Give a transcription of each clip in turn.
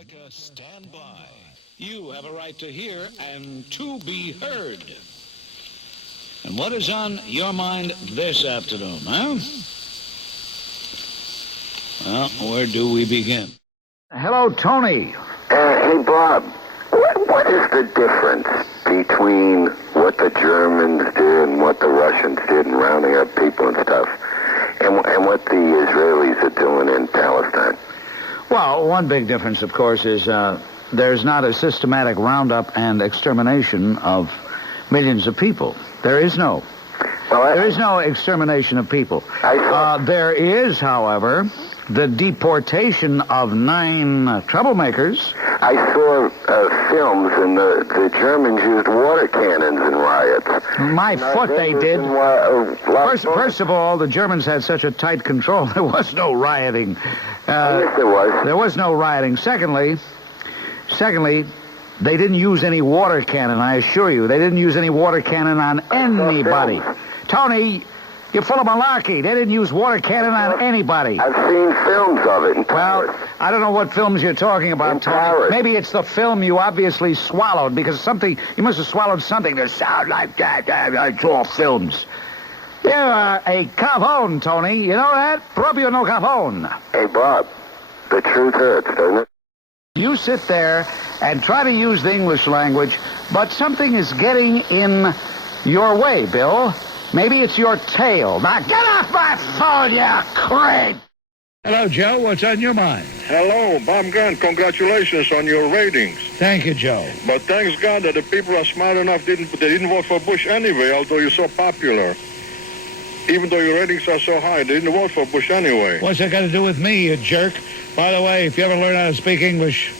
America, stand by. You have a right to hear and to be heard. And what is on your mind this afternoon, huh? Well, where do we begin? Hello, Tony. Hey, Bob. What is the difference between what the Germans did and what the Russians did in rounding up people and stuff, and what the Israelis are doing in Palestine? Well, one big difference, of course, is there's not a systematic roundup and extermination of millions of people. There is no. There is no extermination of people. There is, however, the deportation of 9 troublemakers. I saw films, and the Germans used water cannons in riots. My foot, they did. First of all, the Germans had such a tight control, there was no rioting. Yes, there was. There was no rioting. Secondly, they didn't use any water cannon, I assure you. They didn't use any water cannon on anybody. Tony, you're full of malarkey. They didn't use water cannon on anybody. I've seen films of it in Paris. Well, I don't know what films you're talking about, in Tony. Paris. Maybe it's the film you obviously swallowed, because you must have swallowed something that sounds like that. It's all films. You're a cavone, Tony. You know that? Proprio no cavone. Hey, Bob, the truth hurts, doesn't it? You sit there and try to use the English language, but something is getting in your way, Bill. Maybe it's your tail. Now get off my phone, you creep! Hello, Joe. What's on your mind? Hello, Bob Gunn. Congratulations on your ratings. Thank you, Joe. But thanks God that the people are smart enough they didn't vote for Bush anyway, although you're so popular. Even though your ratings are so high, they didn't vote for Bush anyway. What's that got to do with me, you jerk? By the way, if you ever learn how to speak English,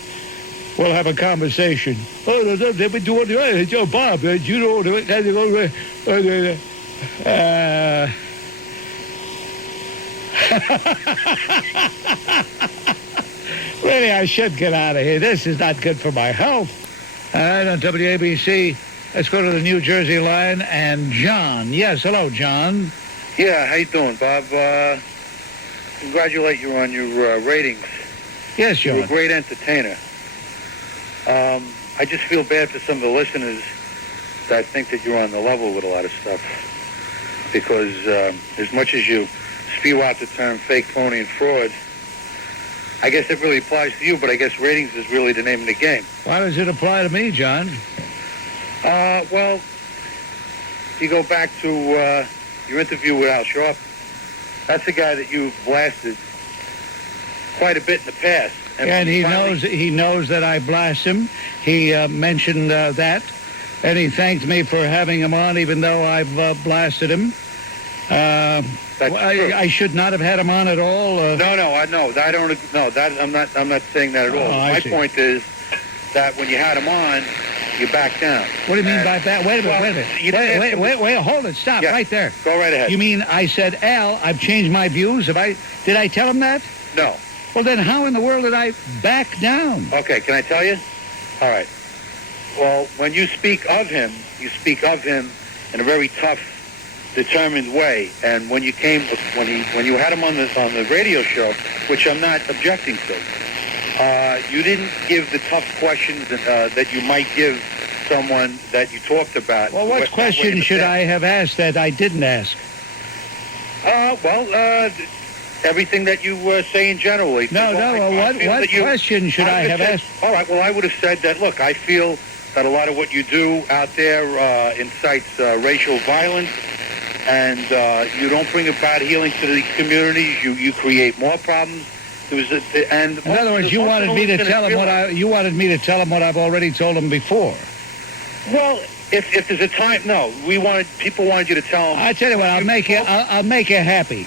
we'll have a conversation. Oh, they've been doing it. Joe, Bob, you know, really, I should get out of here. This is not good for my health. All right, on WABC, let's go to the New Jersey line. And John. Yes, hello, John. Yeah, how you doing, Bob? Congratulate you on your ratings. Yes, John. You're a great entertainer. I just feel bad for some of the listeners that think that you're on the level with a lot of stuff. Because as much as you spew out the term fake, phony, and fraud, I guess it really applies to you, but I guess ratings is really the name of the game. Why does it apply to me, John? Well, you go back to your interview with Al Sharp. That's a guy that you've blasted quite a bit in the past. And he knows that I blast him. He mentioned that, and he thanked me for having him on, even though I've blasted him. I should not have had him on at all. I'm not saying that at all. My point is that when you had him on, you backed down. What do you mean by that? Wait a minute. Wait, hold it. Stop right there. Go right ahead. You mean I said, Al, I've changed my views? Did I tell him that? No. Well, then how in the world did I back down? Okay, can I tell you? All right. Well, when you speak of him in a very tough, determined way. And when you had him on the radio show, which I'm not objecting to, you didn't give the tough questions that you might give someone that you talked about. Well, what question should I have asked that I didn't ask? Everything that you were saying generally. No. What question should I have asked? All right. Well, I would have said that. Look, I feel that a lot of what you do out there incites racial violence, and you don't bring about healing to the communities. You create more problems. In other words, you wanted me to tell him what I've already told him before. Well, if there's a time, no. People wanted you to tell them. I tell you what, I'll make you happy.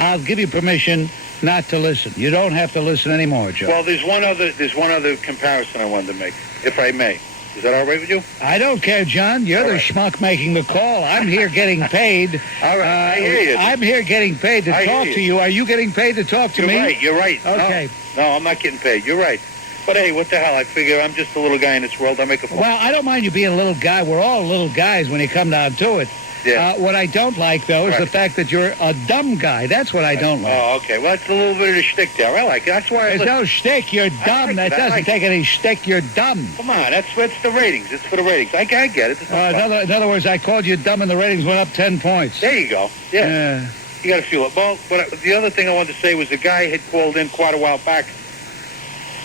I'll give you permission not to listen. You don't have to listen anymore, Joe. Well, there's one other comparison I wanted to make, if I may. Is that all right with you? I don't care, John. You're the schmuck making the call. I'm here getting paid. All right, I hear you. I'm here getting paid to talk to you. Are you getting paid to talk to me? You're right. Okay. No, I'm not getting paid. You're right. But hey, what the hell? I figure I'm just a little guy in this world. I make a phone. Well, I don't mind you being a little guy. We're all little guys when you come down to it. Yeah. What I don't like, though, is the fact that you're a dumb guy. That's what I don't like. Oh, okay. Well, it's a little bit of a shtick there. I like it. That's why There's no shtick. You're dumb. That doesn't take any shtick. You're dumb. Come on. It's the ratings. It's for the ratings. I get it. In other words, I called you dumb and the ratings went up 10 points. There you go. Yeah. You got to feel it. Well, but the other thing I wanted to say was the guy had called in quite a while back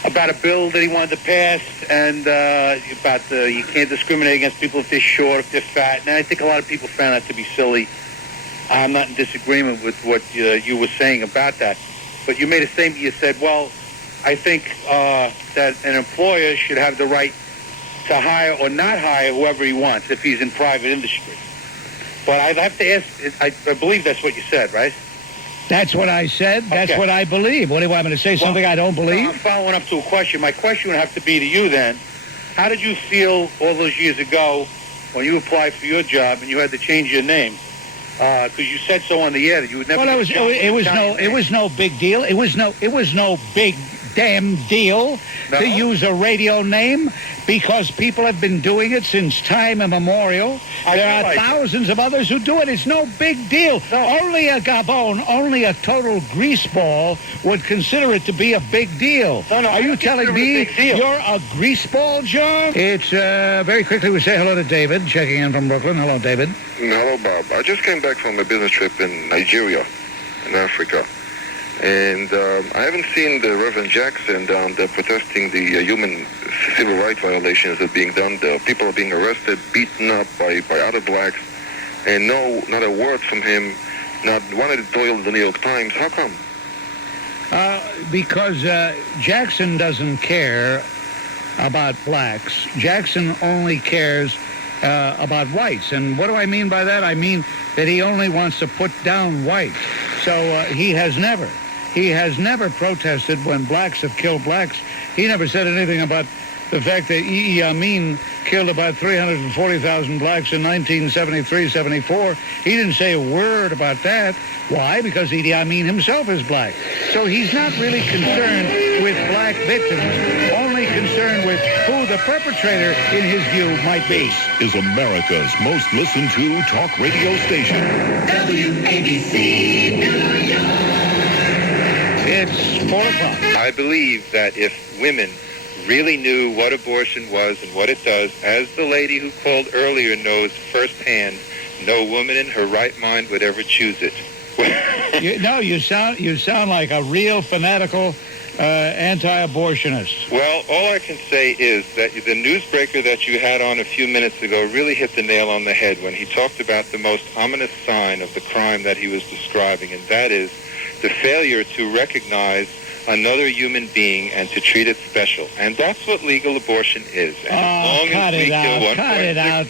about a bill that he wanted to pass, and about you can't discriminate against people if they're short, if they're fat. And I think a lot of people found that to be silly. I'm not in disagreement with what you were saying about that. But you made a statement. You said, well, I think that an employer should have the right to hire or not hire whoever he wants if he's in private industry. But I'd have to ask, I believe that's what you said, right? That's what I said. That's what I believe. What do you want me to say? Something I don't believe? I'm following up to a question. My question would have to be to you then. How did you feel all those years ago when you applied for your job and you had to change your name? Because you said so on the air that you would never. Well, it was no big deal. It was no big damn deal to use a radio name because people have been doing it since time immemorial. There are thousands of others who do it. It's no big deal. No. Only a gabon, only a total greaseball would consider it to be a big deal. No, are you telling me you're a greaseball, John? It's very quickly we say hello to David, checking in from Brooklyn. Hello, David. Hello, Bob. I just came back from a business trip in Nigeria, in Africa. And I haven't seen the Reverend Jackson down there protesting the human civil rights violations that are being done there. People are being arrested, beaten up by other blacks, and not a word from him, not one editorial in the New York Times. How come? Because Jackson doesn't care about blacks. Jackson only cares about whites. And what do I mean by that? I mean that he only wants to put down whites. So he has never protested when blacks have killed blacks. He never said anything about the fact that Idi Amin killed about 340,000 blacks in 1973-74. He didn't say a word about that. Why? Because Idi Amin himself is black. So he's not really concerned with black victims, only concerned with who the perpetrator, in his view, might be. This is America's most listened to talk radio station. WABC, New York. It's 4 o'clock. I believe that if women really knew what abortion was and what it does, as the lady who called earlier knows firsthand, no woman in her right mind would ever choose it. You sound like a real fanatical anti-abortionist. Well, all I can say is that the newsbreaker that you had on a few minutes ago really hit the nail on the head when he talked about the most ominous sign of the crime that he was describing, and that is the failure to recognize another human being and to treat it special. And that's what legal abortion is. And as long as we kill cut it out.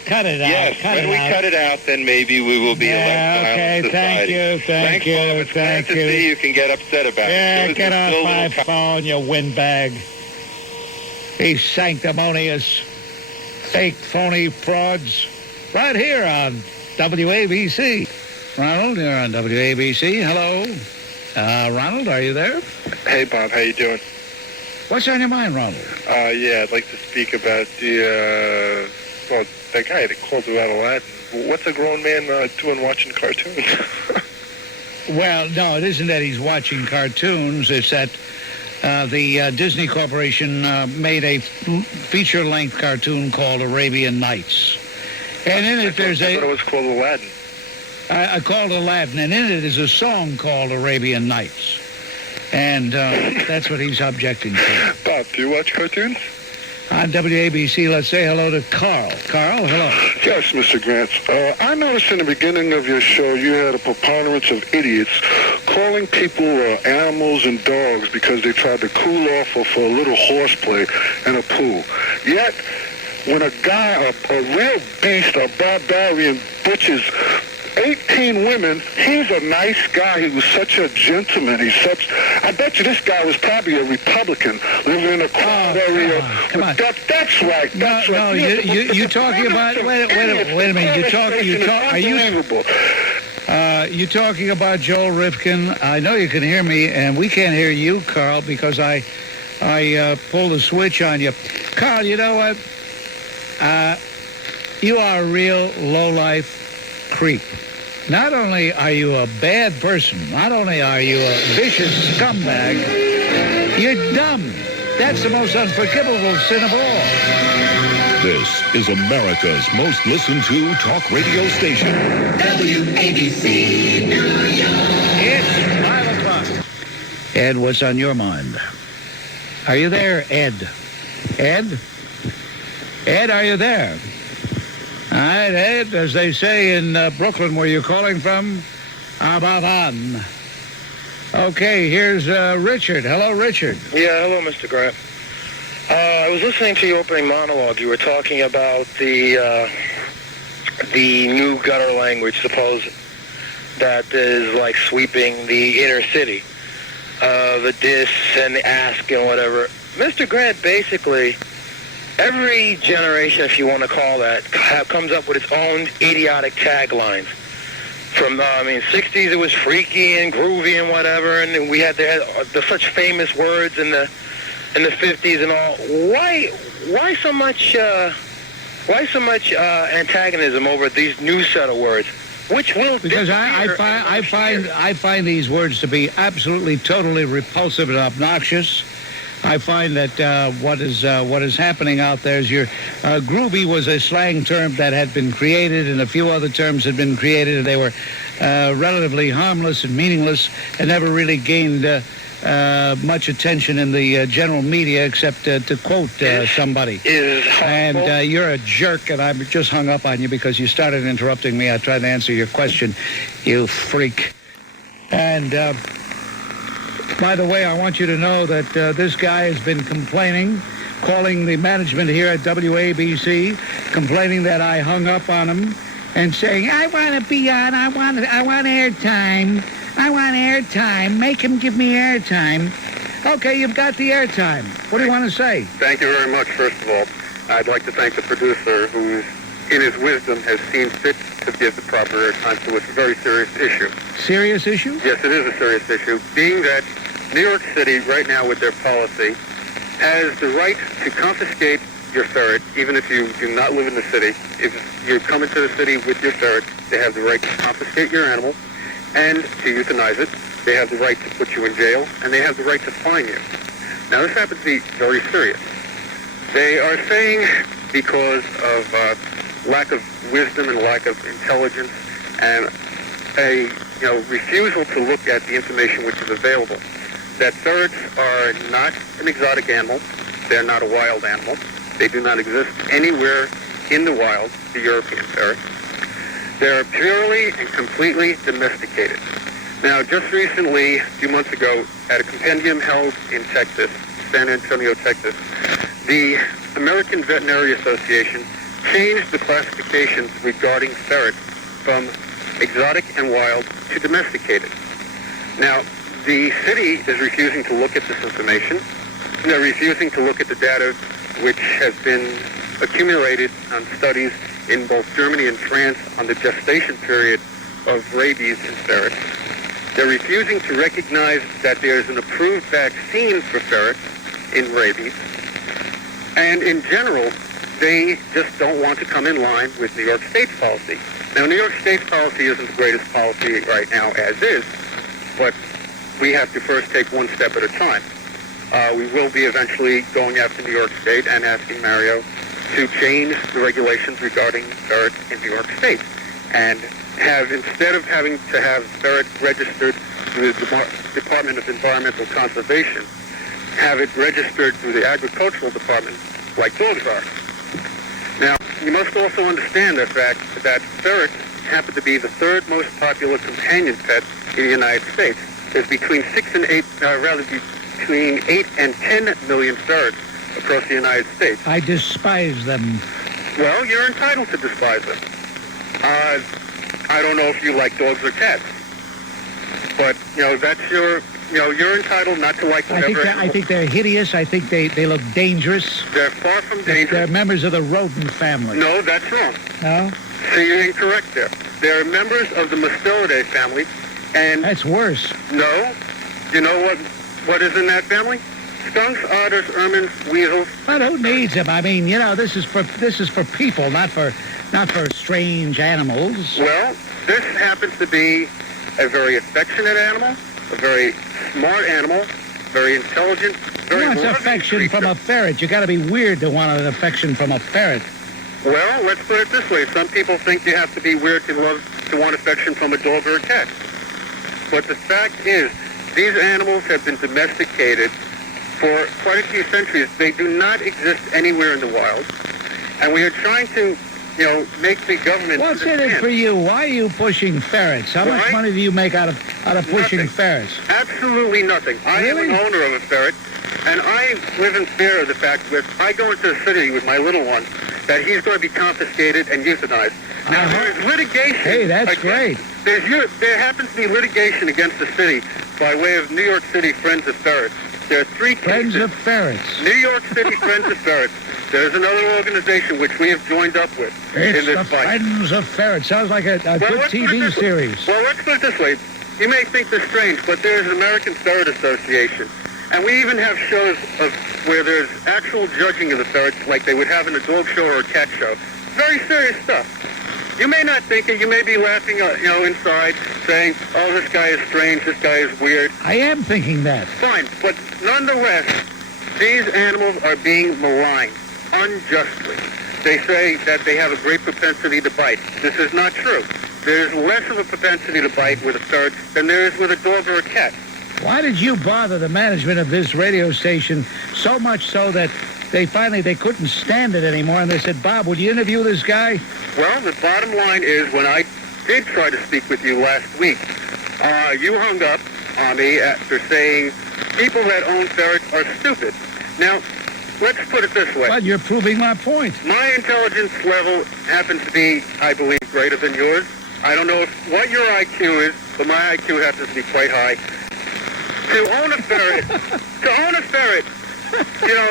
Yes, when we cut it out, then maybe we will be a less violent society. Thank you. It's glad to see you can get upset about it. Yeah, get off my phone, you windbag. These sanctimonious, fake, phony frauds. Right here on WABC. Ronald, you're on WABC. Hello. Ronald, are you there? Hey, Bob, how you doing? What's on your mind, Ronald? Yeah, I'd like to speak about that guy that called about Aladdin. What's a grown man doing watching cartoons? Well, no, it isn't that he's watching cartoons. It's that the Disney Corporation made a feature-length cartoon called Arabian Nights. And in it there's I thought it was called Aladdin. Called Aladdin, and in it is a song called Arabian Nights. And that's what he's objecting to. Bob, do you watch cartoons? On WABC, let's say hello to Carl. Carl, hello. Yes, Mr. Grant. I noticed in the beginning of your show you had a preponderance of idiots calling people animals and dogs because they tried to cool off for a little horseplay and a pool. Yet, when a guy, a real beast, a barbarian, butchers 18 women, he's a nice guy. He was such a gentleman. I bet you this guy was probably a Republican living in a quiet area. Come on. That's right. No, you talking about, wait a minute. You talking about Joel Rifkin? I know you can hear me, and we can't hear you, Carl, because I pulled a switch on you. Carl, you know what? You are a real lowlife, creep. Not only are you a bad person, not only are you a vicious scumbag, you're dumb. That's the most unforgivable sin of all. This is America's most listened to talk radio station. WABC, New York. It's 5 o'clock. Ed, what's on your mind? Are you there, Ed? Ed? Ed, are you there? All right, Ed, as they say in Brooklyn, where you're calling from, Abadan. Okay, here's Richard. Hello, Richard. Yeah, hello, Mr. Grant. I was listening to your opening monologue. You were talking about the new gutter language, suppose, that is like sweeping the inner city. The dis and the ask and whatever. Mr. Grant, basically, every generation, if you want to call that, comes up with its own idiotic taglines. From, 60s it was freaky and groovy and whatever, and then we had the such famous words in the 50s and all. Why so much antagonism over these new set of words? Which will because I find these words to be absolutely, totally repulsive and obnoxious. I find that what is happening out there is groovy was a slang term that had been created, and a few other terms had been created, and they were relatively harmless and meaningless, and never really gained much attention in the general media, except to quote somebody. And you're a jerk, and I've just hung up on you because you started interrupting me. I tried to answer your question, you freak. And by the way, I want you to know that this guy has been complaining, calling the management here at WABC, complaining that I hung up on him, and saying, I want to be on, I want airtime. I want airtime. Make him give me airtime. Okay, you've got the airtime. What do you want to say? Thank you very much, first of all. I'd like to thank the producer who, in his wisdom, has seen fit to give the proper airtime to what's a very serious issue. Serious issue? Yes, it is a serious issue, being that New York City, right now with their policy, has the right to confiscate your ferret, even if you do not live in the city. If you come into the city with your ferret, they have the right to confiscate your animal and to euthanize it. They have the right to put you in jail, and they have the right to fine you. Now, this happens to be very serious. They are saying because of lack of wisdom and lack of intelligence and a refusal to look at the information which is available, that ferrets are not an exotic animal. They're not a wild animal. They do not exist anywhere in the wild, the European ferret. They're purely and completely domesticated. Now, just recently, a few months ago, at a compendium held in Texas, San Antonio, Texas, the American Veterinary Association changed the classifications regarding ferrets from exotic and wild to domesticated. Now, the city is refusing to look at this information. They're refusing to look at the data which has been accumulated on studies in both Germany and France on the gestation period of rabies in ferrets. They're refusing to recognize that there's an approved vaccine for ferrets in rabies. And in general, they just don't want to come in line with New York State's policy. Now, New York State's policy isn't the greatest policy right now as is, but we have to first take one step at a time. We will be eventually going after New York State and asking Mario to change the regulations regarding ferrets in New York State and have, instead of having to have ferrets registered through the Department of Environmental Conservation, have it registered through the Agricultural Department like dogs are. Now, you must also understand the fact that ferrets happen to be the third most popular companion pet in the United States. There's between 8 and 10 million ferrets across the United States. I despise them. Well, you're entitled to despise them. I don't know if you like dogs or cats, but that's you're entitled not to like whatever. I think they're hideous. I think they look dangerous. They're far from dangerous. They're members of the rodent family. No, that's wrong. No? So you're incorrect there. They're members of the Mustelidae family, and that's worse. No, you know what is in that family? Skunks, otters, ermines, weasels. But who needs them? I mean, this is for people, not for not for strange animals. Well, this happens to be a very affectionate animal, a very smart animal, very intelligent, very Who wants loving affection creature. from a ferret? You got to be weird to want an affection from a ferret. Well, let's put it this way. Some people think you have to be weird to want affection from a dog or a cat. But the fact is, these animals have been domesticated for quite a few centuries. They do not exist anywhere in the wild. And we are trying to, make the government What's in it understand. for you? Why are you pushing ferrets? How much Why? money do you make out of pushing Nothing. ferrets? Absolutely nothing. I am Really? an owner of a ferret, and I live in fear of the fact that if I go into the city with my little one, that he's going to be confiscated and euthanized. Now, Uh-huh. there is litigation. Hey, that's great. There happens to be litigation against the city by way of New York City Friends of Ferrets. There are 3 Friends cases. of ferrets. New York City Friends of Ferrets. There's another organization which we have joined up with It's in this the fight. Friends of Ferrets. Sounds like a Well, good let's put it TV this way. series. Well, let's put it this way. You may think this strange, but there's an American Ferret Association. And we even have shows where there's actual judging of the ferrets like they would have in a dog show or a cat show. Very serious stuff. You may not think it. You may be laughing, inside, saying, oh, this guy is strange, this guy is weird. I am thinking that. Fine, but nonetheless, these animals are being maligned unjustly. They say that they have a great propensity to bite. This is not true. There's less of a propensity to bite with a ferret than there is with a dog or a cat. Why did you bother the management of this radio station so much so that they couldn't stand it anymore, and they said, Bob, would you interview this guy? Well, the bottom line is when I did try to speak with you last week, you hung up on me after saying people that own ferrets are stupid. Now, let's put it this way. Well, you're proving my point. My intelligence level happens to be, I believe, greater than yours. I don't know what your IQ is, but my IQ happens to be quite high. To own a ferret,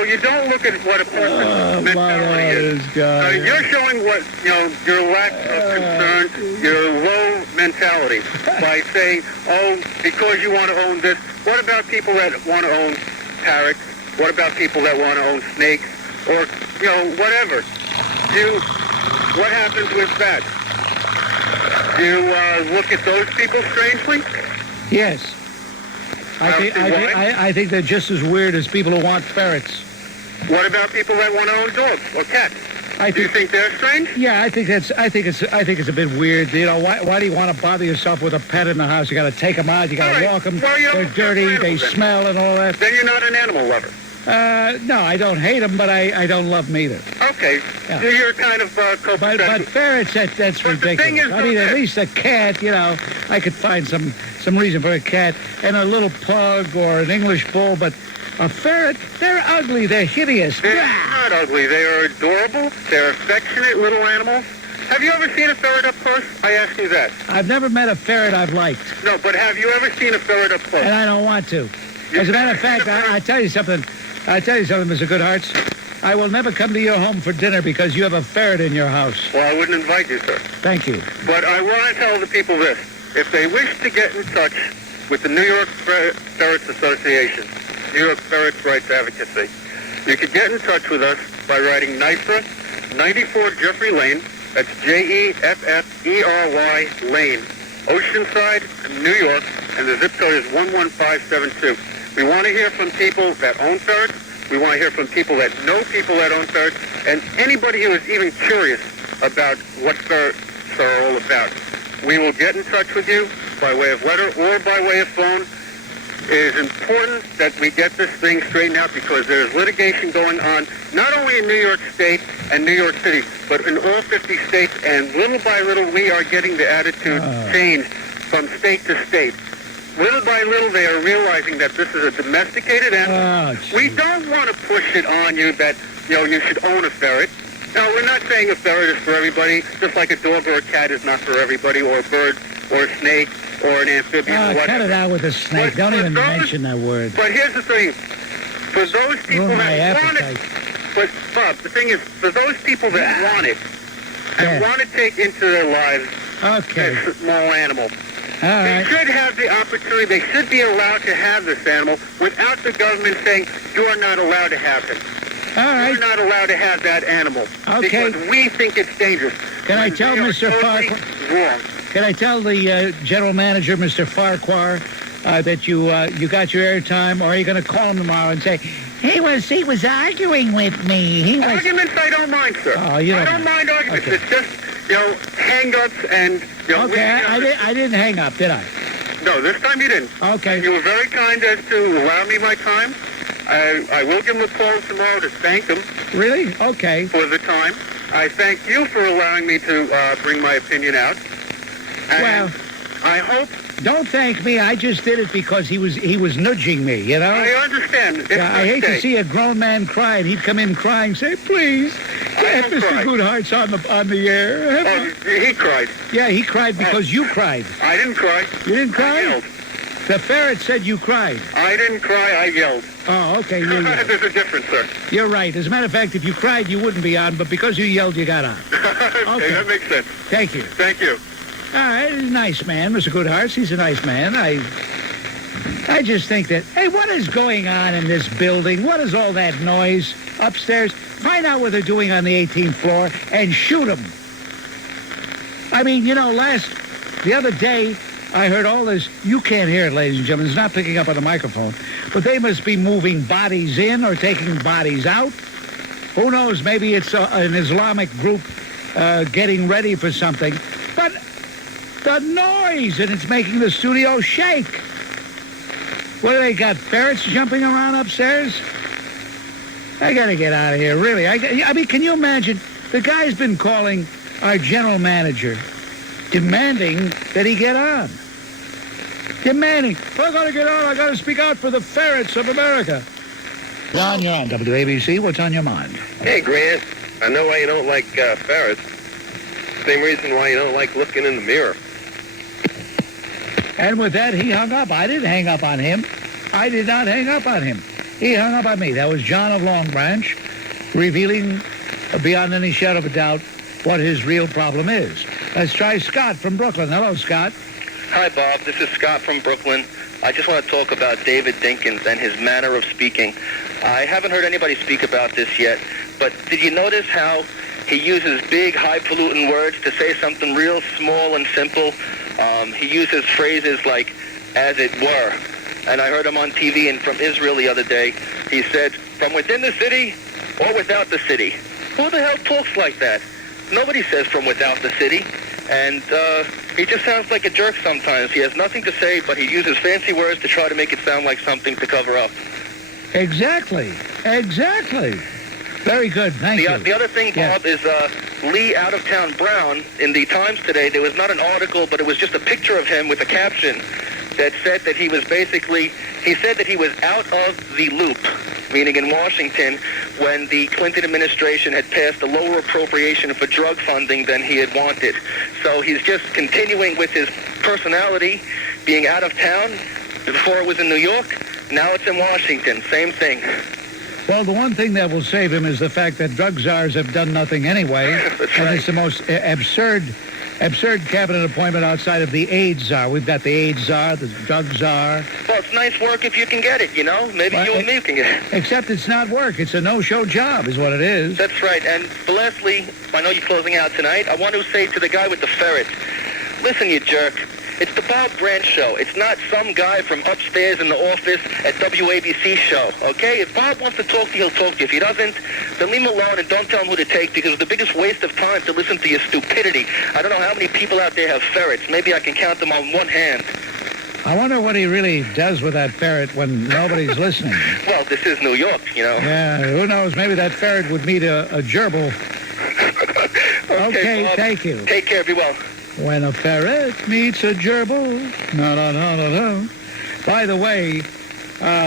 you don't look at what a person's mentality is. You're showing what, your lack of concern, your low mentality by saying, oh, because you want to own this. What about people that want to own parrots? What about people that want to own snakes? Or, whatever. What happens with that? Do you look at those people strangely? Yes. I think they're just as weird as people who want ferrets. What about people that want to own dogs or cats? Do you think they're strange? Yeah, I think it's a bit weird. Why do you want to bother yourself with a pet in the house? You got to take them out. You got to walk them. Well, They're dirty. They smell and all that. Then you're not an animal lover. No, I don't hate them, but I don't love them either. Okay, Yeah. so you're kind of But ferrets, that's But the ridiculous. thing is, I mean, though, at least a cat, I could find some reason for a cat and a little pug or an English bull, but a ferret, they're ugly, they're hideous. They're not ugly. They are adorable. They're affectionate little animals. Have you ever seen a ferret up close? I ask you that. I've never met a ferret I've liked, No, but have you ever seen a ferret up close? and I don't want to. As a matter of fact, I tell you something, Mr. Goodharts. I will never come to your home for dinner because you have a ferret in your house. Well, I wouldn't invite you, sir. Thank you. But I want to tell the people this. If they wish to get in touch with the New York Ferrets Association, New York Ferrets Rights Advocacy, you can get in touch with us by writing NYFRA, 94 Jeffrey Lane, that's Jeffrey Lane, Oceanside, New York, and the zip code is 11572. We want to hear from people that own ferrets. We want to hear from people that know people that own ferrets, and anybody who is even curious about what ferrets are all about. We will get in touch with you by way of letter or by way of phone. It is important that we get this thing straightened out because there is litigation going on not only in New York State and New York City, but in all 50 states, and little by little we are getting the attitude changed from state to state. Little by little, they are realizing that this is a domesticated animal. We don't want to push it on you that, you should own a ferret. No, we're not saying a ferret is for everybody, just like a dog or a cat is not for everybody, or a bird, or a snake, or an amphibian, or whatever. Cut it out with the snake. Don't even mention that word. But here's the thing. For those people that want it, but Bob, the thing is, for those people that want it, and want to take into their lives this small animal, they should have the opportunity, they should be allowed to have this animal without the government saying, you are not allowed to have him. You're not allowed to have that animal. Okay. Because we think it's dangerous. Can I tell Mr. Farquhar? Can I tell the general manager, Mr. Farquhar, that you got your airtime, or are you going to call him tomorrow and say, he was arguing with me. Arguments I don't mind, sir. Oh, you don't I don't mind arguments. Okay. It's just, hang-ups and, Okay, I didn't hang up, did I? No, this time you didn't. Okay. You were very kind as to allow me my time. I will give him a call tomorrow to thank him. Really? Okay. For the time. I thank you for allowing me to bring my opinion out. And well, I hope... Don't thank me. I just did it because he was nudging me, you know? I understand. I hate to see a grown man cry, and he'd come in crying, say, please, get Mr. Goodhart's on the air. Oh, he cried. Yeah, he cried because you cried. I didn't cry. You didn't cry? I yelled. The ferret said you cried. I didn't cry, I yelled. Oh, okay. There's a difference, sir. You're right. As a matter of fact, if you cried, you wouldn't be on, but because you yelled, you got on. Okay, that makes sense. Thank you. Thank you. All right, he's a nice man, Mr. Goodhart. He's a nice man. I just think that, hey, what is going on in this building? What is all that noise upstairs? Find out what they're doing on the 18th floor and shoot them. I mean, you know, the other day, I heard all this. You can't hear it, ladies and gentlemen. It's not picking up on the microphone. But they must be moving bodies in or taking bodies out. Who knows? Maybe it's an Islamic group getting ready for something. But the noise, and it's making the studio shake. What do they got, ferrets jumping around upstairs? I got to get out of here, really. I mean, can you imagine? The guy's been calling our general manager, demanding that he get on. Demanding, I got to get on. I got to speak out for the ferrets of America. John, you're on WABC. What's on your mind? Hey, Grant. I know why you don't like ferrets. Same reason why you don't like looking in the mirror. And with that, he hung up. I didn't hang up on him. I did not hang up on him. He hung up on me. That was John of Long Branch, revealing beyond any shadow of a doubt what his real problem is. Let's try Scott from Brooklyn. Hello, Scott. Hi, Bob. This is Scott from Brooklyn. I just want to talk about David Dinkins and his manner of speaking. I haven't heard anybody speak about this yet, but did you notice how he uses big, high-polluting words to say something real small and simple? He uses phrases like, as it were. And I heard him on TV and from Israel the other day. He said, from within the city or without the city. Who the hell talks like that? Nobody says from without the city. And he just sounds like a jerk sometimes. He has nothing to say, but he uses fancy words to try to make it sound like something to cover up. Exactly. Exactly. Very good. Thank you. The other thing, Bob, is Lee Out-of-Town Brown. In the Times today, there was not an article, but it was just a picture of him with a caption that said that he was he said that he was out of the loop, meaning in Washington, when the Clinton administration had passed a lower appropriation for drug funding than he had wanted. So he's just continuing with his personality, being out of town. Before it was in New York, now it's in Washington. Same thing. Well, the one thing that will save him is the fact that drug czars have done nothing anyway. That's and right. it's the most absurd cabinet appointment outside of the AIDS czar. We've got the AIDS czar, the drug czar. Well, it's nice work if you can get it, you know? Maybe you and me can get it. Except it's not work. It's a no-show job is what it is. That's right. And lastly, I know you're closing out tonight. I want to say to the guy with the ferret, listen, you jerk. It's the Bob Branch Show. It's not some guy from upstairs in the office at WABC show, okay? If Bob wants to talk to you, he'll talk to you. If he doesn't, then leave him alone and don't tell him who to take, because it's the biggest waste of time to listen to your stupidity. I don't know how many people out there have ferrets. Maybe I can count them on one hand. I wonder what he really does with that ferret when nobody's listening. Well, this is New York, you know. Yeah, who knows? Maybe that ferret would meet a gerbil. Okay, Bob, thank you. Take care. Be well. When a ferret meets a gerbil. No. By the way,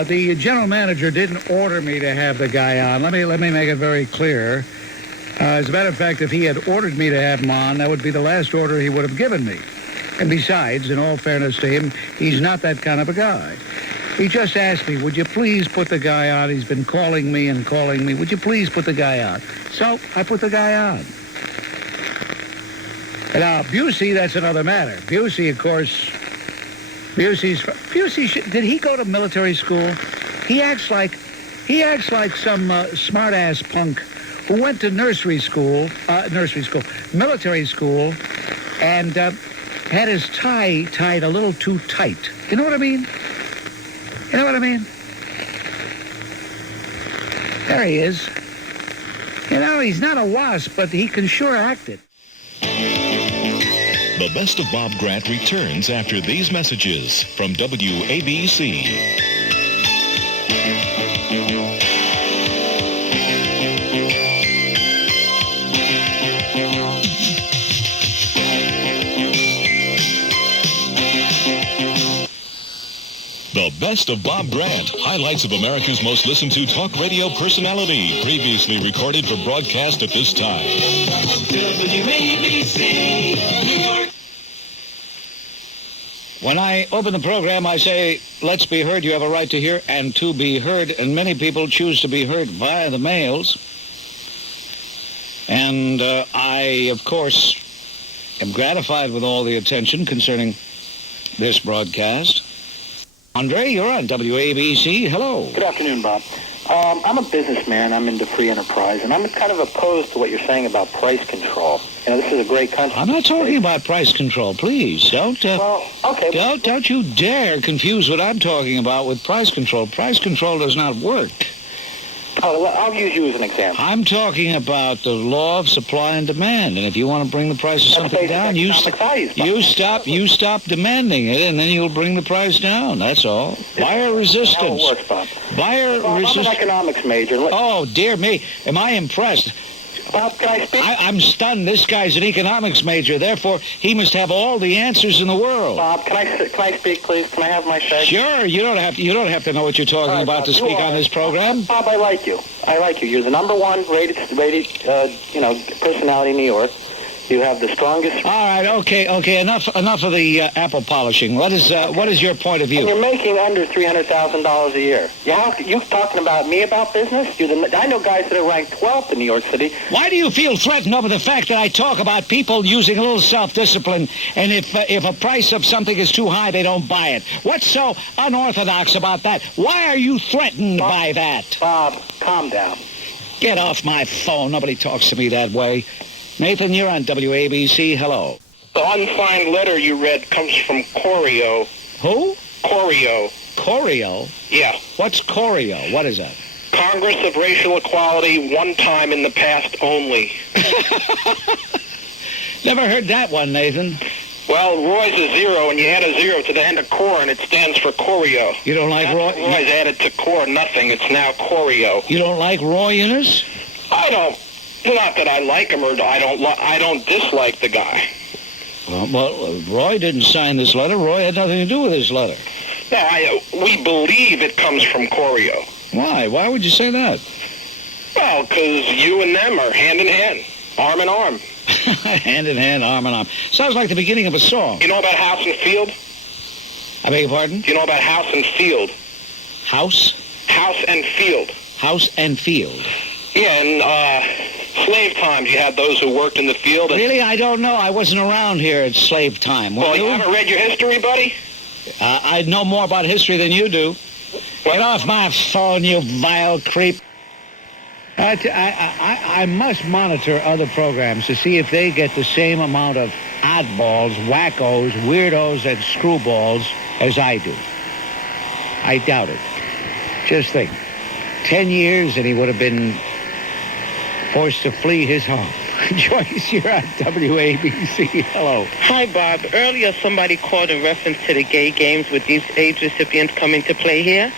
the general manager didn't order me to have the guy on. Let me make it very clear. As a matter of fact, if he had ordered me to have him on, that would be the last order he would have given me. And besides, in all fairness to him, he's not that kind of a guy. He just asked me, would you please put the guy on? He's been calling me. Would you please put the guy on? So I put the guy on. Now, Busey, that's another matter. Busey, of course, did he go to military school? He acts like some smart-ass punk who went to military school, and had his tie tied a little too tight. You know what I mean? You know what I mean? There he is. You know, he's not a wasp, but he can sure act it. The Best of Bob Grant returns after these messages from WABC. The Best of Bob Grant, highlights of America's most listened to talk radio personality, previously recorded for broadcast at this time. WABC, New York. When I open the program, I say, let's be heard. You have a right to hear and to be heard. And many people choose to be heard via the mails. And I, of course, am gratified with all the attention concerning this broadcast. Andre, you're on WABC. Hello. Good afternoon, Bob. I'm a businessman. I'm into free enterprise, and I'm kind of opposed to what you're saying about price control. You know, this is a great country. I'm not talking about price control. Please, don't. Well, okay. Don't you dare confuse what I'm talking about with price control. Price control does not work. Oh, well, I'll use you as an example. I'm talking about the law of supply and demand, and if you want to bring the price of something down, you stop demanding it, and then you'll bring the price down. That's all. Buyer resistance. How it works, Bob. Buyer resistance. I'm an economics major. Oh, dear me. Am I impressed? Bob, can I speak? I'm stunned. This guy's an economics major. Therefore, he must have all the answers in the world. Bob, can I speak, please? Can I have my say? Sure. You don't have to know what you're talking about Bob, to speak on this program. Bob, I like you. You're the number one rated personality in New York. You have the strongest. All right. Okay. Enough of the apple polishing. What is your point of view? And you're making under $300,000 a year. You talking about me about business? I know guys that are ranked 12th in New York City. Why do you feel threatened over the fact that I talk about people using a little self-discipline, and if a price of something is too high, they don't buy it? What's so unorthodox about that? Why are you threatened by that? Bob, calm down. Get off my phone. Nobody talks to me that way. Nathan, you're on WABC. Hello. The unsigned letter you read comes from Corio. Who? Corio. Corio? Yeah. What's Corio? What is that? Congress of Racial Equality, one time in the past only. Never heard that one, Nathan. Well, Roy's a zero, and you add a zero to the end of core, and it stands for Corio. You don't like Roy? Roy's added to core nothing. It's now Corio. You don't like Roy-iness? I don't. Not that I like him, or I don't dislike the guy. Well, Roy didn't sign this letter. Roy had nothing to do with this letter. No, we believe it comes from Corio. Why? Why would you say that? Well, because you and them are hand in hand, arm in arm. Hand in hand, arm in arm. Sounds like the beginning of a song. You know about House and Field? I beg your pardon? Do you know about House and Field? House? House and Field. House and Field. Yeah, in slave times, you had those who worked in the field. Really? I don't know. I wasn't around here at slave time. Well, you haven't read your history, buddy? I know more about history than you do. Get off my phone, you vile creep. I must monitor other programs to see if they get the same amount of oddballs, wackos, weirdos, and screwballs as I do. I doubt it. Just think. 10 years and he would have been forced to flee his home. Joyce, you're on WABC. Hello. Hi, Bob. Earlier, somebody called in reference to the gay games with these age recipients coming to play here.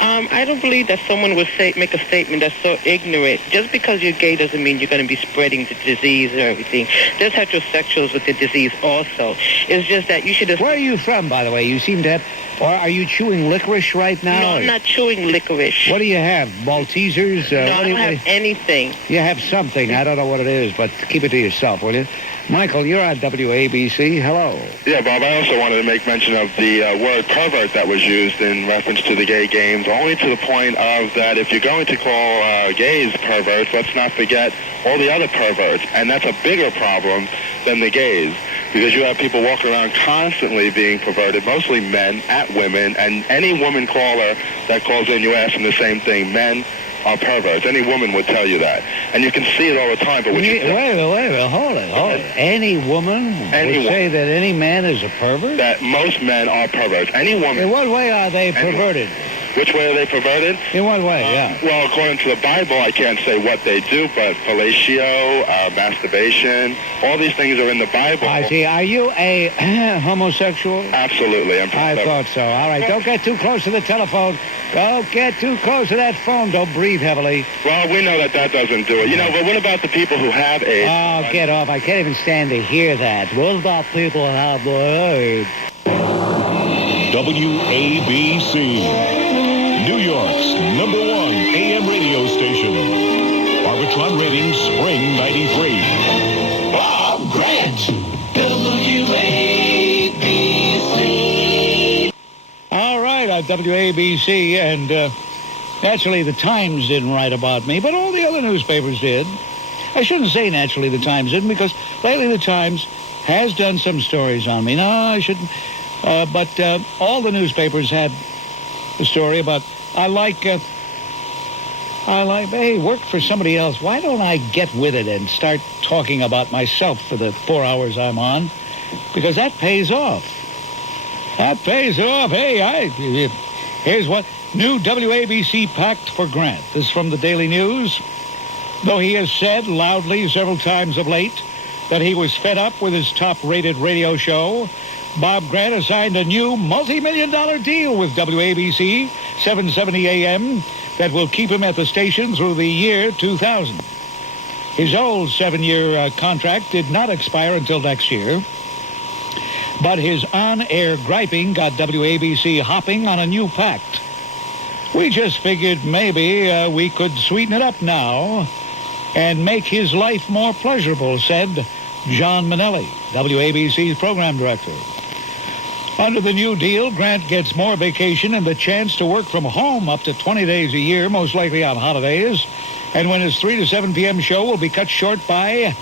I don't believe that someone would make a statement that's so ignorant. Just because you're gay doesn't mean you're going to be spreading the disease or everything. There's heterosexuals with the disease also. It's just that you should have... Where are you from, by the way? You seem to have... Or are you chewing licorice right now? No, I'm not chewing licorice. What do you have? Maltesers? No, I don't have anything. You have something. I don't know what it is, but keep it to yourself, will you? Michael, you're on WABC. Hello. Yeah, Bob, I also wanted to make mention of the word pervert that was used in reference to the gay games, only to the point of that if you're going to call gays perverts, let's not forget all the other perverts, and that's a bigger problem than the gays, because you have people walking around constantly being perverted, mostly men at women, and any woman caller that calls in, you ask them the same thing, men are perverts. Any woman would tell you that. And you can see it all the time. But wait a minute, hold it. Any woman would say that any man is a pervert? That most men are perverts. Any woman. In what way are they perverted? Which way are they perverted? In what way, yeah? Well, according to the Bible, I can't say what they do, but fellatio, masturbation, all these things are in the Bible. I see. Are you a homosexual? Absolutely. I thought so. All right, don't get too close to the telephone. Don't get too close to that phone. Don't breathe heavily. Well, we know that doesn't do it. You know, but what about the people who have AIDS? Oh, get off. I can't even stand to hear that. What about people who have AIDS? WABC. New York's #1 AM radio station. Arbitron ratings spring 93. Bob Grant, WABC. All right, WABC, and naturally the Times didn't write about me, but all the other newspapers did. I shouldn't say naturally the Times didn't, because lately the Times has done some stories on me. No, I shouldn't. But all the newspapers had a story about, hey, work for somebody else. Why don't I get with it and start talking about myself for the 4 hours I'm on? Because that pays off. That pays off. Hey, here's what new WABC packed for Grant. This is from the Daily News. Though he has said loudly several times of late that he was fed up with his top-rated radio show, Bob Grant has signed a new multi-million-dollar deal with WABC 770 AM that will keep him at the station through the year 2000. His old 7-year contract did not expire until next year, but his on-air griping got WABC hopping on a new pact. We just figured maybe we could sweeten it up now and make his life more pleasurable, said John Manelli, WABC's program director. Under the new deal, Grant gets more vacation and the chance to work from home up to 20 days a year, most likely on holidays. And when his 3 to 7 p.m. show will be cut short by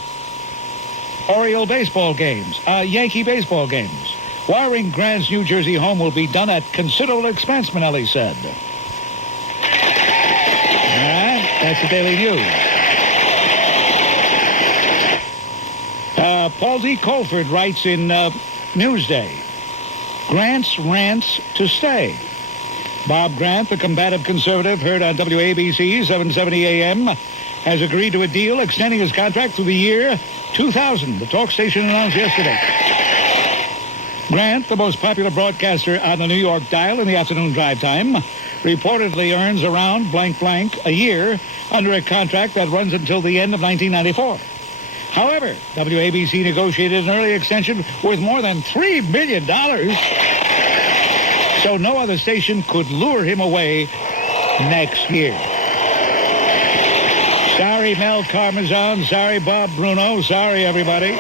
Oriole baseball games, Yankee baseball games. Wiring Grant's New Jersey home will be done at considerable expense, Manelli said. All right, that's the Daily News. Paul D. Colford writes in Newsday, Grant's rants to stay. Bob Grant, the combative conservative heard on WABC 770 AM, has agreed to a deal extending his contract through the year 2000, the talk station announced yesterday. Grant, the most popular broadcaster on the New York dial in the afternoon drive time, reportedly earns around blank a year under a contract that runs until the end of 1994. However, WABC negotiated an early extension worth more than $3 million, so no other station could lure him away next year. Sorry, Mel Carmazon. Sorry, Bob Bruno. Sorry, everybody.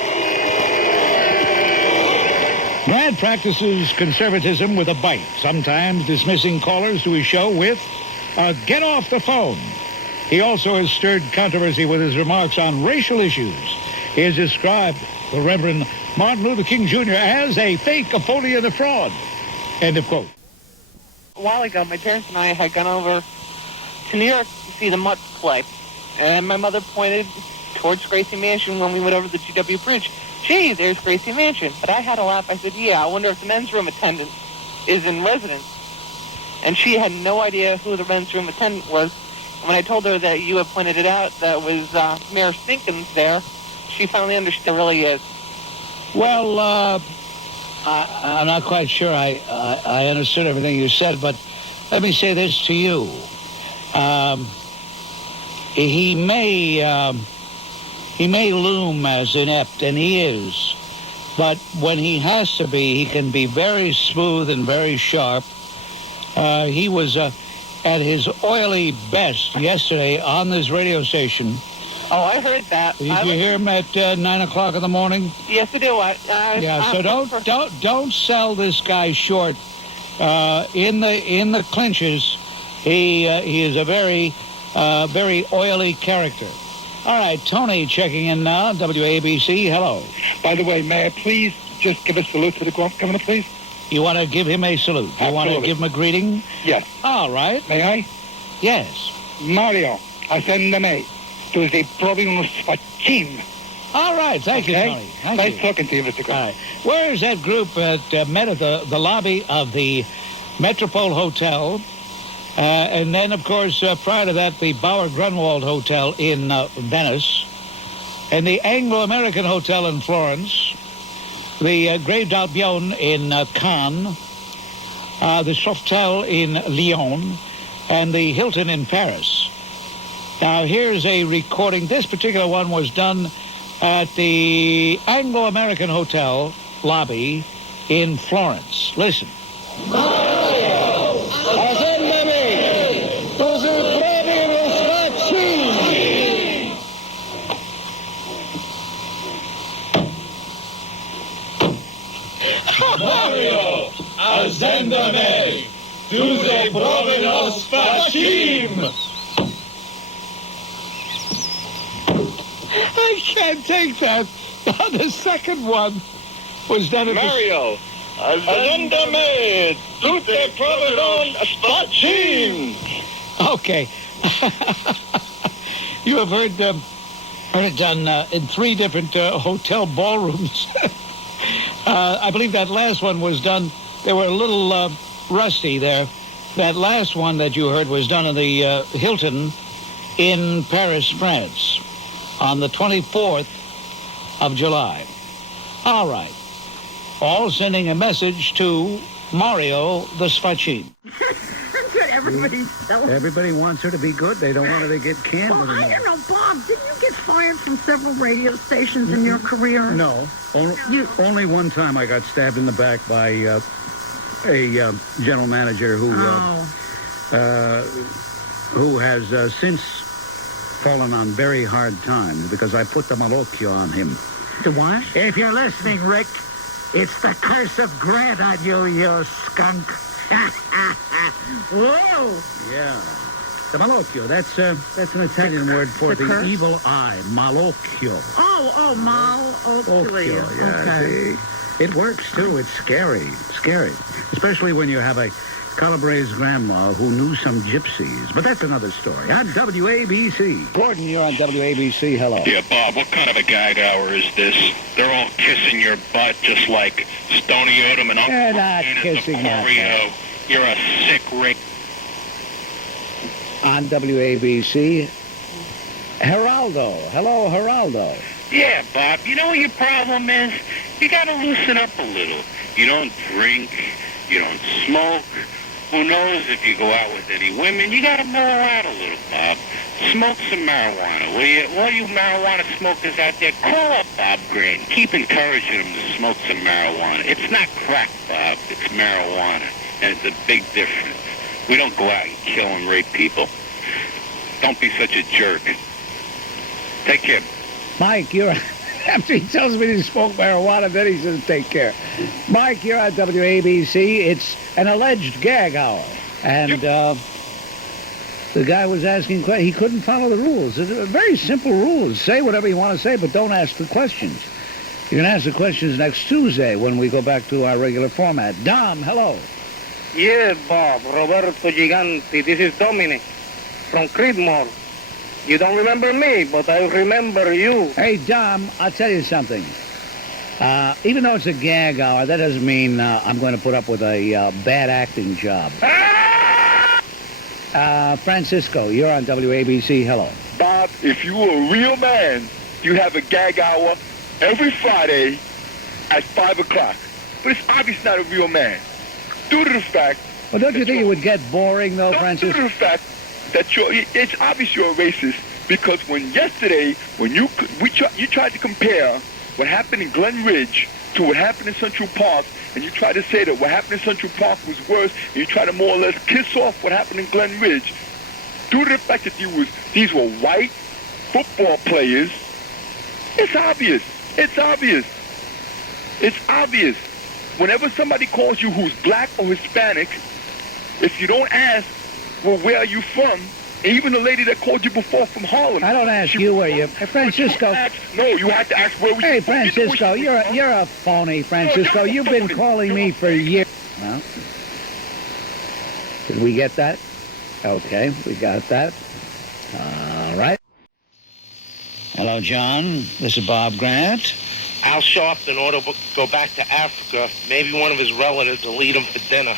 Grant practices conservatism with a bite, sometimes dismissing callers to his show with a get off the phone. He also has stirred controversy with his remarks on racial issues. He has described the Reverend Martin Luther King Jr. as a fake, a phony, and a fraud. End of quote. A while ago, my parents and I had gone over to New York to see the Mutts play. And my mother pointed towards Gracie Mansion when we went over the GW Bridge. Gee, there's Gracie Mansion. But I had a laugh. I said, yeah, I wonder if the men's room attendant is in residence. And she had no idea who the men's room attendant was. And when I told her that you had pointed it out, that was Mayor Stinkins there, she finally understood it really is. Well, I'm not quite sure I understood everything you said, but let me say this to you. He may loom as inept, and he is, but when he has to be, he can be very smooth and very sharp. He was at his oily best yesterday on this radio station. Oh, I heard that. Did you hear him at 9 o'clock in the morning? Yes, I do. So don't sell this guy short. In the clinches, he is a very oily character. All right, Tony checking in now, WABC. Hello. By the way, may I please just give a salute to the governor, please? You want to give him a salute? You want to give him a greeting? Yes. All right. May I? Yes. Mario, attendeme to the province Fachim. All right, thank you, Tony. Nice talking to you, Mr. Cook. All right. Where is that group that met at the lobby of the Metropole Hotel? And then, of course, prior to that, the Bauer Grunwald Hotel in Venice, and the Anglo-American Hotel in Florence, the Grave d'Albion in Cannes, the Sofitel in Lyon, and the Hilton in Paris. Now, here's a recording. This particular one was done at the Anglo-American Hotel lobby in Florence. Listen. Mario, ascendame to the province Fachim. I can't take that. The second one was done at Mario, ascendame to the province Fachim. Okay. You have heard it done in 3 different hotel ballrooms. I believe that last one was done. They were a little rusty there. That last one that you heard was done in the Hilton in Paris, France, on the 24th of July. All right. All sending a message to Mario the Sfachin. Good. Everybody wants her to be good. They don't want her to get canned. Well, I don't know, Bob. Didn't you get fired from several radio stations in your career? No. Only one time I got stabbed in the back by a general manager who has since fallen on very hard times because I put the malocchio on him. The what? If you're listening, Rick, it's the curse of Grant on you, you skunk. Whoa! Yeah. The malocchio, that's an Italian word for the curse? evil eye. Malocchio. Malocchio. Yeah, Okay. see? It works, too. It's scary. Scary. Especially when you have a Calabrese's grandma who knew some gypsies. But that's another story. On WABC. Gordon, you're on WABC. Hello. Yeah, Bob, what kind of a gag hour is this? They're all kissing your butt just like Stony Odom and Uncle They're not Ryan kissing and the my Coreo. You're a sick Rick. On WABC, Geraldo. Hello, Geraldo. Yeah, Bob, you know what your problem is? You gotta loosen up a little. You don't drink, you don't smoke. Who knows if you go out with any women? You gotta mellow out a little, Bob. Smoke some marijuana, will you? All you marijuana smokers out there, call up Bob Grant. Keep encouraging him to smoke some marijuana. It's not crack, Bob. It's marijuana. And it's a big difference. We don't go out and kill and rape people. Don't be such a jerk. Take care. Mike, you're... After he tells me to smoke marijuana, then he says, take care. Mike, you're on WABC. It's an alleged gag hour. And the guy was asking questions. He couldn't follow the rules. It's very simple rules. Say whatever you want to say, but don't ask the questions. You can ask the questions next Tuesday when we go back to our regular format. Dom, hello. Yeah, Bob. Roberto Gigante. This is Dominic from Creedmoor. You don't remember me, but I remember you. Hey, Dom, I'll tell you something. Even though it's a gag hour, that doesn't mean I'm going to put up with a bad acting job. Francisco, you're on WABC. Hello. Bob, if you were a real man, you have a gag hour every Friday at 5 o'clock. But it's obviously not a real man. Due to the fact... Well, don't you think it would get boring, though, Francisco? Due to the fact that it's obvious you're a racist, because yesterday, you tried to compare what happened in Glen Ridge to what happened in Central Park, and you tried to say that what happened in Central Park was worse, and you tried to more or less kiss off what happened in Glen Ridge, due to the fact that these were white football players. It's obvious. It's obvious. It's obvious. Whenever somebody calls you who's black or Hispanic, if you don't ask, well, where are you from? And even the lady that called you before from Harlem. I don't ask you where you... Hey, Francisco. No, you have to ask where we... Hey, Francisco, you're a phony, Francisco. You've been calling me for years. Well, did we get that? Okay, we got that. All right. Hello, John. This is Bob Grant. Al Sharpton ought to go back to Africa. Maybe one of his relatives will lead him for dinner.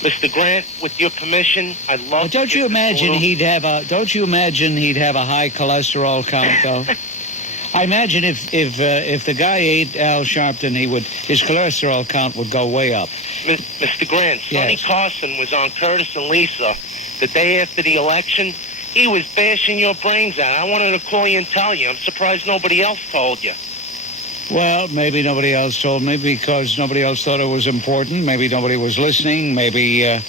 Mr. Grant, with your permission, I'd love Don't you imagine he'd have a high cholesterol count, though? I imagine if the guy ate Al Sharpton, his cholesterol count would go way up. Mr. Grant, Sonny Yes. Carson was on Curtis and Lisa the day after the election. He was bashing your brains out. I wanted to call you and tell you. I'm surprised nobody else told you. Well, maybe nobody else told me because nobody else thought it was important. Maybe nobody was listening. Maybe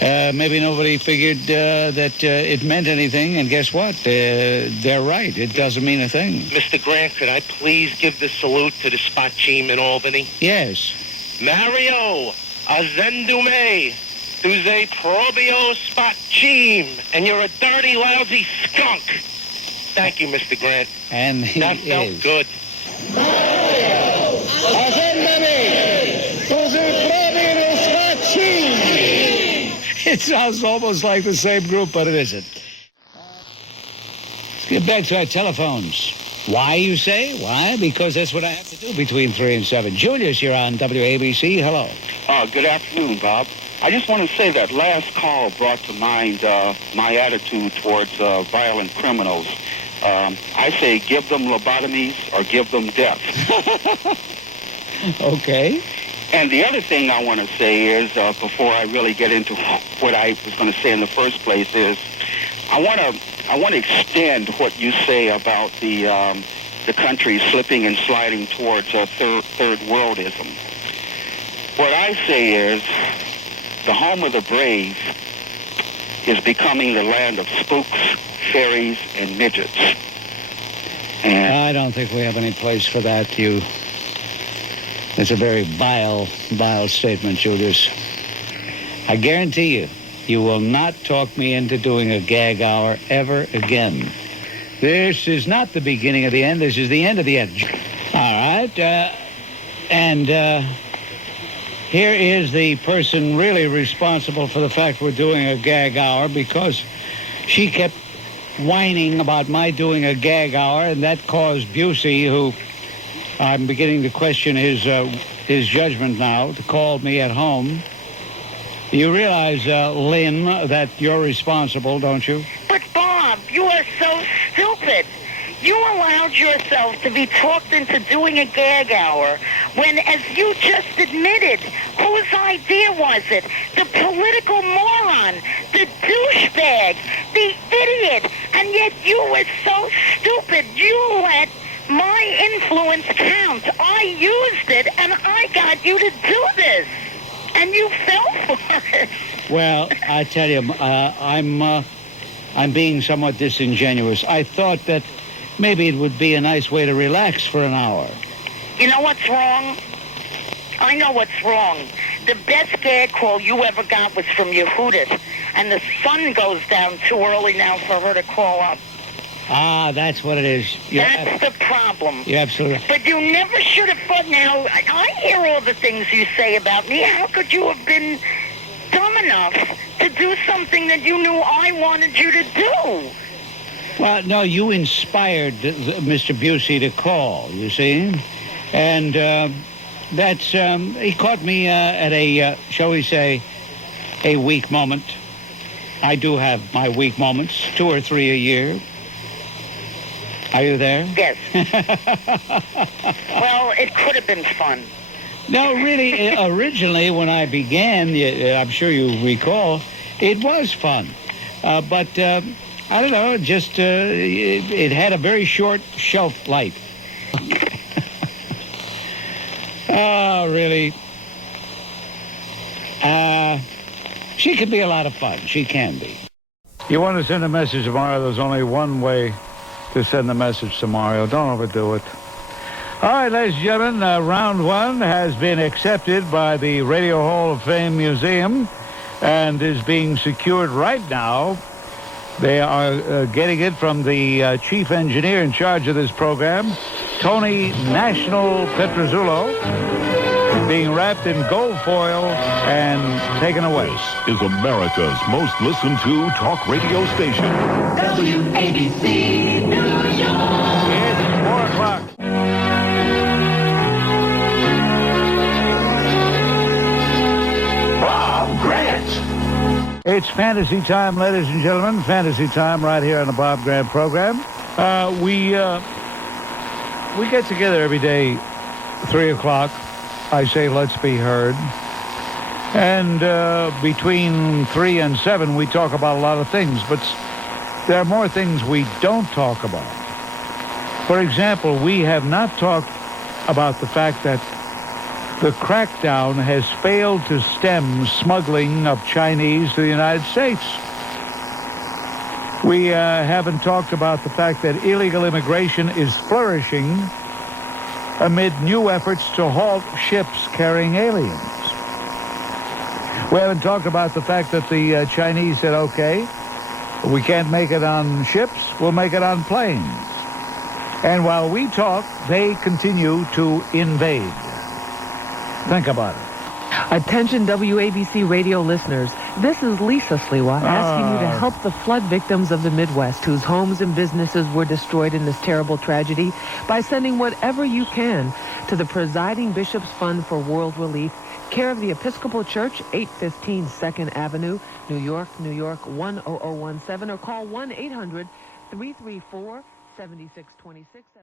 nobody figured that it meant anything. And guess what? They're right. It doesn't mean a thing. Mr. Grant, could I please give the salute to the spot team in Albany? Yes. Mario Azendume, tuze probio spot team, and you're a dirty, lousy skunk. Thank you, Mr. Grant. And he that felt is. good. It sounds almost like the same group, but it isn't. Let's get back to our telephones. Why, you say? Why? Because that's what I have to do between 3 and 7. Julius, you're on WABC. Hello. Good afternoon, Bob. I just want to say that last call brought to mind my attitude towards violent criminals. I say give them lobotomies or give them death. Okay. And the other thing I want to say is, before I really get into what I was going to say in the first place, is I want to extend what you say about the country slipping and sliding towards third worldism. What I say is the home of the brave is becoming the land of spooks, fairies, and midgets. And I don't think we have any place for that. That's a very vile statement, Julius. I guarantee you will not talk me into doing a gag hour ever again. This is not the beginning of the end. This is the end of the end. All right. Here is the person really responsible for the fact we're doing a gag hour, because she kept whining about my doing a gag hour, and that caused Busey, who I'm beginning to question his judgment now, to call me at home. You realize, Lynn, that you're responsible, don't you? But, Bob, you are so stupid. You allowed yourself to be talked into doing a gag hour when, as you just admitted, whose idea was it? The political moron, the douchebag, the idiot, and yet you were so stupid. You let my influence count. I used it, and I got you to do this, and you fell for it. Well, I tell you, I'm being somewhat disingenuous. I thought that maybe it would be a nice way to relax for an hour. You know what's wrong? I know what's wrong. The best gag call you ever got was from Yehudit, and the sun goes down too early now for her to call up. Ah, that's what it is. That's the problem. You're absolutely. But you never should have thought. Now, I hear all the things you say about me. How could you have been dumb enough to do something that you knew I wanted you to do? Well, no, you inspired Mr. Busey to call, you see. And that's, he caught me at a, shall we say, a weak moment. I do have my weak moments, 2 or 3 a year. Are you there? Yes. Well, it could have been fun. No, really, originally when I began, I'm sure you recall, it was fun. But I don't know, just it had a very short shelf life. Oh, really? She can be a lot of fun. She can be. You want to send a message to Mario? There's only one way to send the message to Mario. Don't overdo it. All right, ladies and gentlemen, round one has been accepted by the Radio Hall of Fame Museum and is being secured right now. They are getting it from the chief engineer in charge of this program, Tony National Petrozzullo. being wrapped in gold foil and taken away. This is America's most listened to talk radio station. WABC, New York. It's 4 o'clock. Bob Grant. It's fantasy time, ladies and gentlemen. Fantasy time right here on the Bob Grant program. We get together every day, 3 o'clock. I say, let's be heard. And between 3 and 7, we talk about a lot of things, but there are more things we don't talk about. For example, we have not talked about the fact that the crackdown has failed to stem smuggling of Chinese to the United States. We haven't talked about the fact that illegal immigration is flourishing amid new efforts to halt ships carrying aliens. We haven't talked about the fact that the Chinese said, okay, we can't make it on ships, we'll make it on planes. And while we talk, they continue to invade. Think about it. Attention WABC radio listeners, this is Lisa Sliwa asking you to help the flood victims of the Midwest whose homes and businesses were destroyed in this terrible tragedy by sending whatever you can to the Presiding Bishop's Fund for World Relief, care of the Episcopal Church, 815 2nd Avenue, New York, 10017, or call 1-800-334-7626.